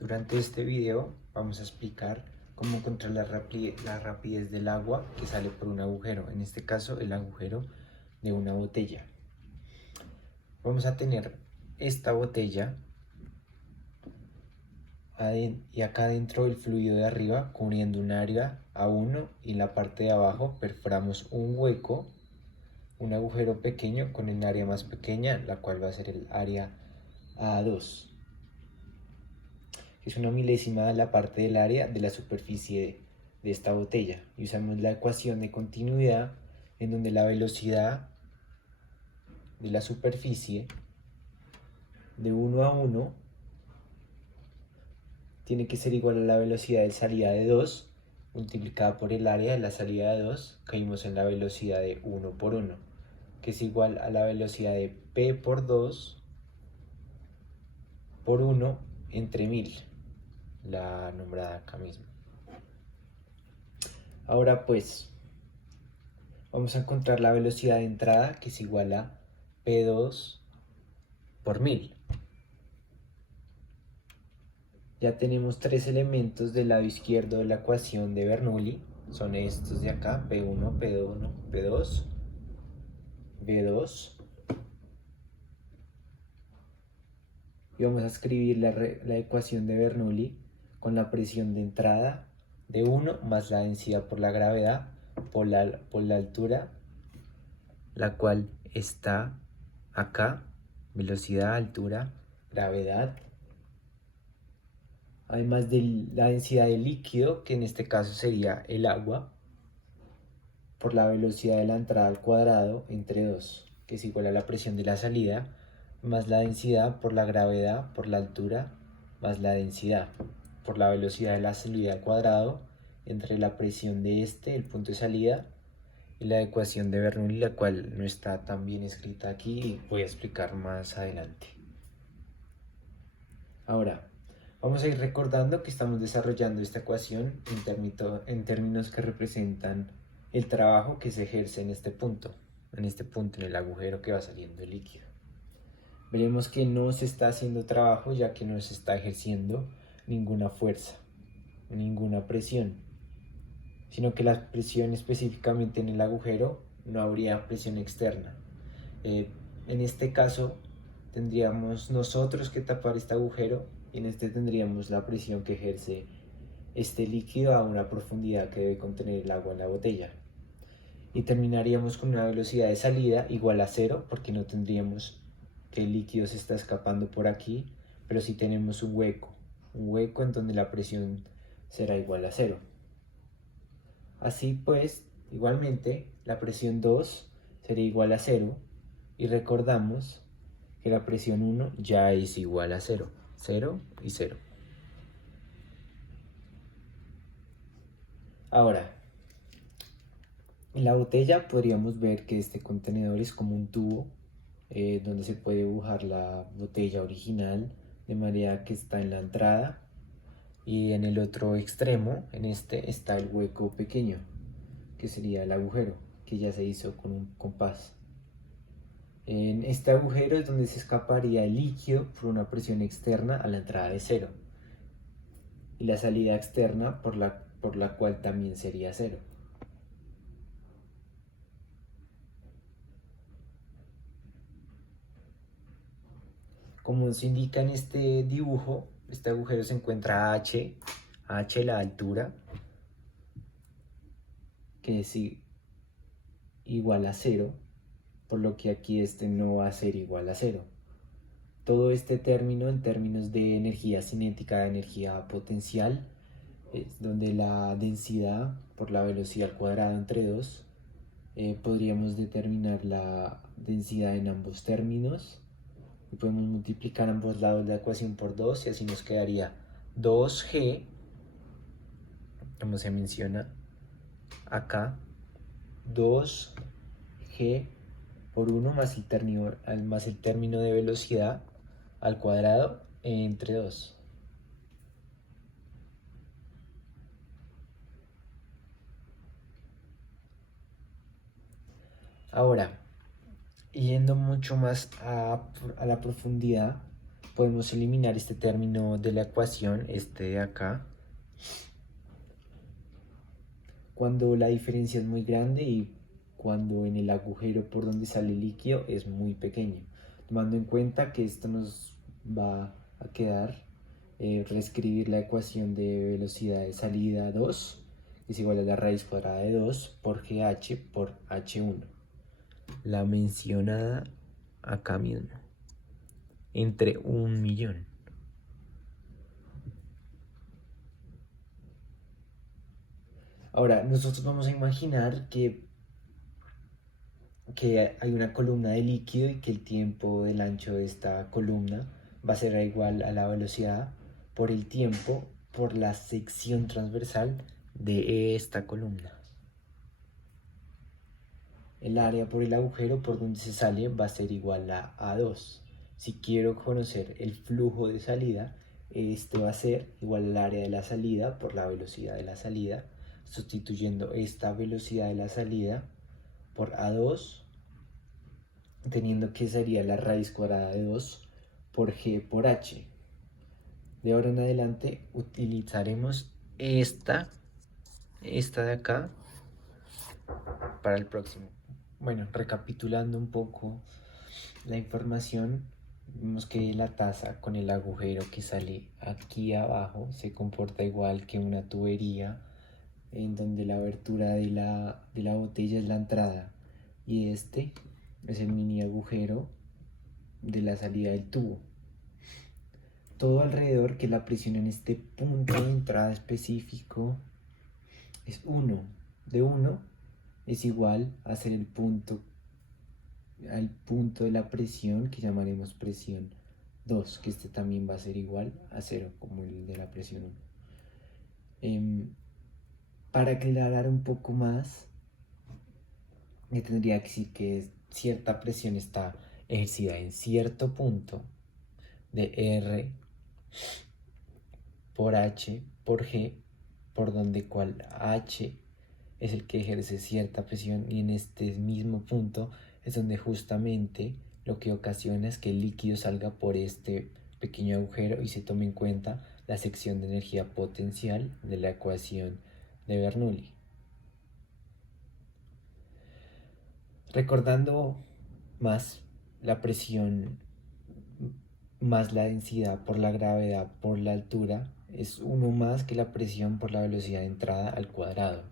Durante este video vamos a explicar cómo encontrar la rapidez del agua que sale por un agujero, en este caso el agujero de una botella. Vamos a tener esta botella y acá dentro el fluido de arriba cubriendo un área A1 y en la parte de abajo perforamos un hueco, un agujero pequeño con el área más pequeña, la cual va a ser el área A2. Es una milésima de la parte del área de la superficie de esta botella y usamos la ecuación de continuidad en donde la velocidad de la superficie de 1 a 1 tiene que ser igual a la velocidad de salida de 2 multiplicada por el área de la salida de 2. Caímos en la velocidad de 1 por 1, que es igual a la velocidad de P por 2 por 1 entre 1000, la nombrada acá mismo. Ahora pues vamos a encontrar la velocidad de entrada, que es igual a P2 por 1000. Ya tenemos tres elementos del lado izquierdo de la ecuación de Bernoulli. Son estos de acá, P1, P2, P2, B2. Y vamos a escribir la ecuación de Bernoulli con la presión de entrada de 1 más la densidad por la gravedad por la altura, la cual está acá, velocidad, altura, gravedad, además de la densidad del líquido, que en este caso sería el agua, por la velocidad de la entrada al cuadrado entre 2, que es igual a la presión de la salida, más la densidad por la gravedad por la altura, más la densidad por la velocidad de la salida al cuadrado, entre la presión de el punto de salida, y la ecuación de Bernoulli, la cual no está tan bien escrita aquí y voy a explicar más adelante. Ahora, vamos a ir recordando que estamos desarrollando esta ecuación en términos que representan el trabajo que se ejerce en este punto, en el agujero que va saliendo el líquido. Veremos que no se está haciendo trabajo, ya que no se está ejerciendo ninguna fuerza, ninguna presión, sino que la presión específicamente en el agujero no habría presión externa. En este caso tendríamos nosotros que tapar este agujero y en este tendríamos la presión que ejerce este líquido a una profundidad que debe contener el agua en la botella. Y terminaríamos con una velocidad de salida igual a 0, porque no tendríamos que el líquido se está escapando por aquí, pero sí tenemos un hueco en donde la presión será igual a 0. Así pues, igualmente, la presión 2 sería igual a 0 y recordamos que la presión 1 ya es igual a 0, 0 y 0. Ahora, en la botella podríamos ver que este contenedor es como un tubo donde se puede dibujar la botella original de manera que está en la entrada y en el otro extremo, en este, está el hueco pequeño, que sería el agujero, que ya se hizo con un compás. En este agujero es donde se escaparía el líquido por una presión externa a la entrada de 0 y la salida externa por la cual también sería 0. Como se indica en este dibujo, este agujero se encuentra a H la altura, que es igual a 0, por lo que aquí este no va a ser igual a 0. Todo este término en términos de energía cinética, de energía potencial, es donde la densidad por la velocidad al cuadrado entre 2, podríamos determinar la densidad en ambos términos y podemos multiplicar ambos lados de la ecuación por 2 y así nos quedaría 2G, como se menciona acá, 2G por 1 más el término de velocidad al cuadrado entre 2. Ahora, yendo mucho más a la profundidad, podemos eliminar este término de la ecuación, este de acá, cuando la diferencia es muy grande y cuando en el agujero por donde sale el líquido es muy pequeño, tomando en cuenta que esto nos va a quedar reescribir la ecuación de velocidad de salida 2 es igual a la raíz cuadrada de 2 por GH por H1, la mencionada acá mismo, entre 1.000.000. Ahora, nosotros vamos a imaginar que hay una columna de líquido y que el tiempo del ancho de esta columna va a ser igual a la velocidad por el tiempo por la sección transversal de esta columna. El área por el agujero por donde se sale va a ser igual a A2. Si quiero conocer el flujo de salida, este va a ser igual al área de la salida por la velocidad de la salida, sustituyendo esta velocidad de la salida por A2, teniendo que sería la raíz cuadrada de 2 por G por H. De ahora en adelante utilizaremos esta de acá para el próximo. Bueno, recapitulando un poco la información, vemos que la taza con el agujero que sale aquí abajo se comporta igual que una tubería en donde la abertura de la botella es la entrada y este es el mini agujero de la salida del tubo. Todo alrededor que la presión en este punto de entrada específico es 1. De 1 es igual a ser el punto al punto de la presión que llamaremos presión 2, que este también va a ser igual a 0 como el de la presión 1. Para aclarar un poco más, me tendría que decir que cierta presión está ejercida en cierto punto de R por H por G, por donde cual H es el que ejerce cierta presión y en este mismo punto es donde justamente lo que ocasiona es que el líquido salga por este pequeño agujero y se tome en cuenta la sección de energía potencial de la ecuación de Bernoulli. Recordando más la presión más la densidad por la gravedad por la altura es 1 más que la presión por la velocidad de entrada al cuadrado,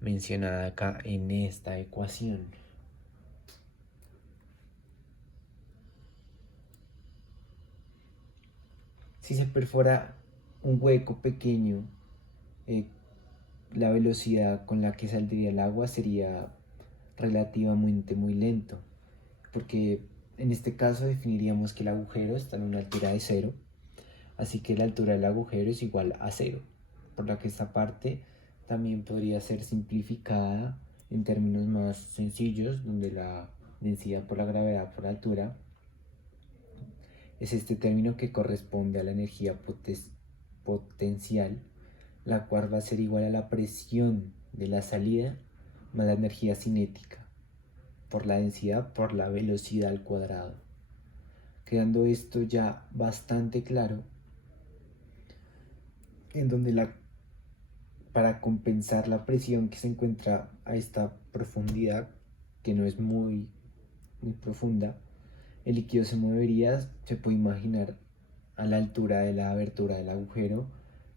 mencionada acá en esta ecuación. Si se perfora un hueco pequeño, la velocidad con la que saldría el agua sería relativamente muy lento, porque en este caso definiríamos que el agujero está en una altura de 0, así que la altura del agujero es igual a 0, por lo que esta parte también podría ser simplificada en términos más sencillos, donde la densidad por la gravedad por altura es este término que corresponde a la energía potencial, la cual va a ser igual a la presión de la salida más la energía cinética por la densidad por la velocidad al cuadrado. Quedando esto ya bastante claro, en donde para compensar la presión que se encuentra a esta profundidad, que no es muy profunda, el líquido se movería, se puede imaginar, a la altura de la abertura del agujero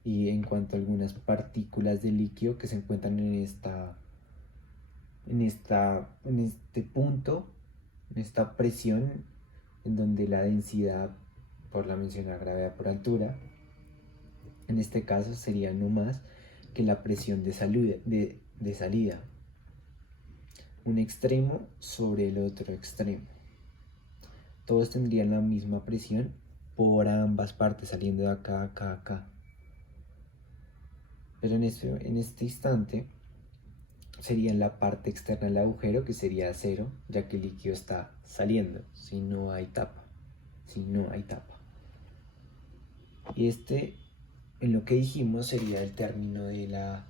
y en cuanto a algunas partículas de líquido que se encuentran en este punto, en esta presión, en donde la densidad por la mencionada gravedad por altura, en este caso sería no más que la presión de salida, un extremo sobre el otro extremo. Todos tendrían la misma presión por ambas partes, saliendo de acá, acá, acá. Pero en este instante sería en la parte externa del agujero, que sería 0, ya que el líquido está saliendo, si no hay tapa. Y en lo que dijimos, sería el término de la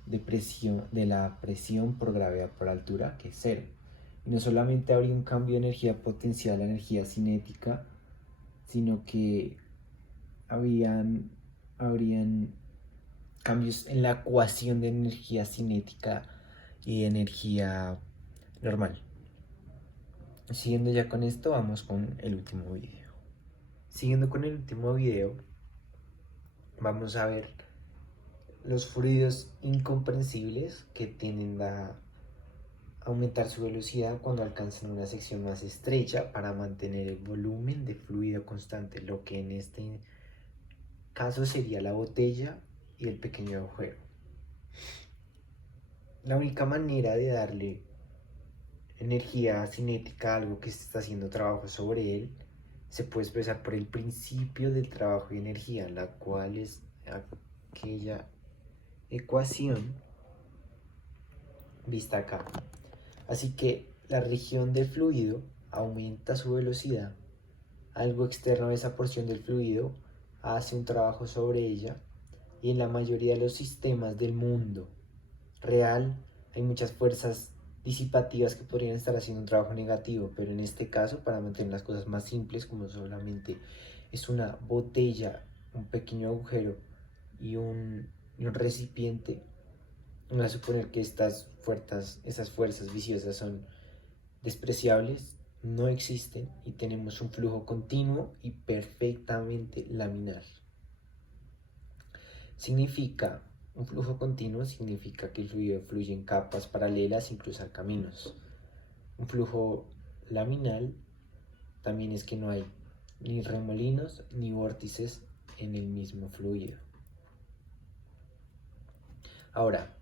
presión por gravedad por altura, que es 0. Y no solamente habría un cambio de energía potencial a energía cinética, sino que habrían cambios en la ecuación de energía cinética y de energía normal. Siguiendo ya con esto, vamos con el último video. Siguiendo con el último video, vamos a ver los fluidos incomprensibles que tienden a aumentar su velocidad cuando alcanzan una sección más estrecha para mantener el volumen de fluido constante, lo que en este caso sería la botella y el pequeño agujero. La única manera de darle energía cinética a algo que se está haciendo trabajo sobre él se puede expresar por el principio del trabajo y energía, la cual es aquella ecuación vista acá. Así que la región del fluido aumenta su velocidad, algo externo a esa porción del fluido hace un trabajo sobre ella, y en la mayoría de los sistemas del mundo real hay muchas fuerzas disipativas que podrían estar haciendo un trabajo negativo, pero en este caso, para mantener las cosas más simples, como solamente es una botella, un pequeño agujero y un recipiente, vamos a suponer que esas fuerzas viciosas son despreciables, no existen, y tenemos un flujo continuo y perfectamente laminar. Un flujo continuo significa que el fluido fluye en capas paralelas sin cruzar caminos. Un flujo laminal también es que no hay ni remolinos ni vórtices en el mismo fluido. Ahora,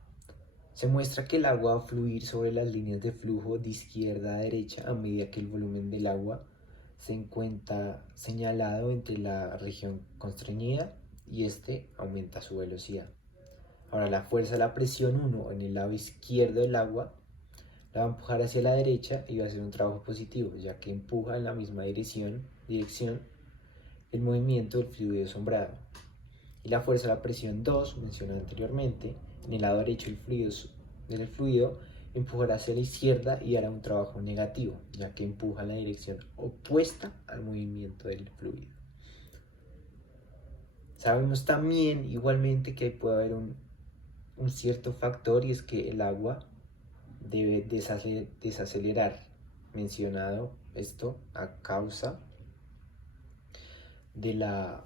se muestra que el agua va a fluir sobre las líneas de flujo de izquierda a derecha a medida que el volumen del agua se encuentra señalado entre la región constreñida y este aumenta su velocidad. Ahora la fuerza de la presión 1 en el lado izquierdo del agua la va a empujar hacia la derecha y va a hacer un trabajo positivo, ya que empuja en la misma dirección el movimiento del fluido sombrado. Y la fuerza de la presión 2, mencionada anteriormente, en el lado derecho del fluido empujará hacia la izquierda y hará un trabajo negativo, ya que empuja en la dirección opuesta al movimiento del fluido. Sabemos también igualmente que puede haber un cierto factor, y es que el agua debe desacelerar, mencionado esto a causa de la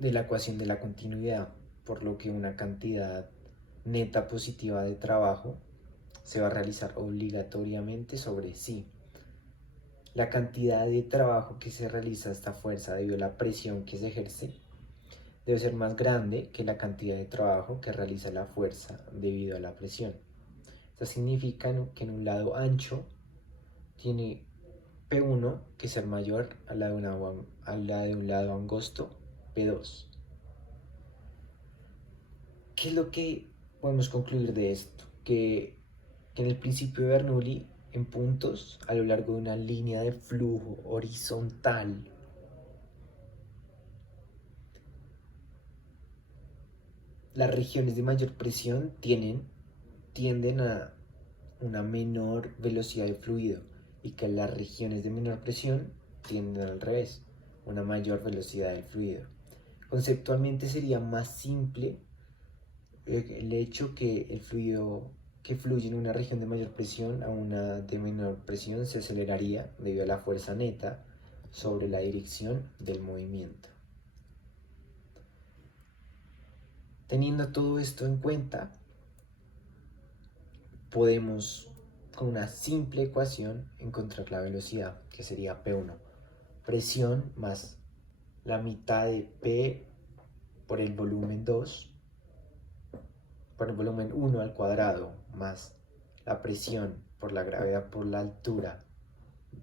ecuación de la continuidad, por lo que una cantidad neta positiva de trabajo se va a realizar obligatoriamente sobre sí. La cantidad de trabajo que se realiza a esta fuerza debido a la presión que se ejerce debe ser más grande que la cantidad de trabajo que realiza la fuerza debido a la presión. Esto significa que en un lado ancho tiene P1 que ser mayor a la de un lado angosto, P2. ¿Qué es lo que podemos concluir de esto? Que en el principio de Bernoulli, en puntos a lo largo de una línea de flujo horizontal, las regiones de mayor presión tienden a una menor velocidad de fluido, y que las regiones de menor presión tienden al revés, una mayor velocidad del fluido. Conceptualmente sería más simple el hecho que el fluido que fluye en una región de mayor presión a una de menor presión se aceleraría debido a la fuerza neta sobre la dirección del movimiento. Teniendo todo esto en cuenta, podemos con una simple ecuación encontrar la velocidad, que sería P1, presión más la mitad de P por el volumen 2, por el volumen 1 al cuadrado, más la presión por la gravedad por la altura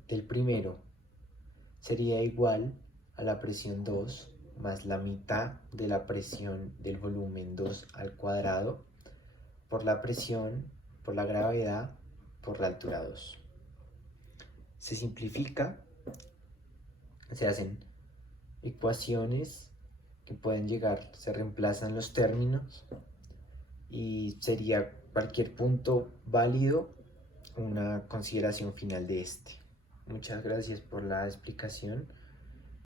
del primero, sería igual a la presión 2 más la mitad de la presión del volumen 2 al cuadrado por la presión por la gravedad por la altura 2. Se simplifica, se hacen ecuaciones que pueden llegar, se reemplazan los términos y sería cualquier punto válido una consideración final de este. Muchas gracias por la explicación.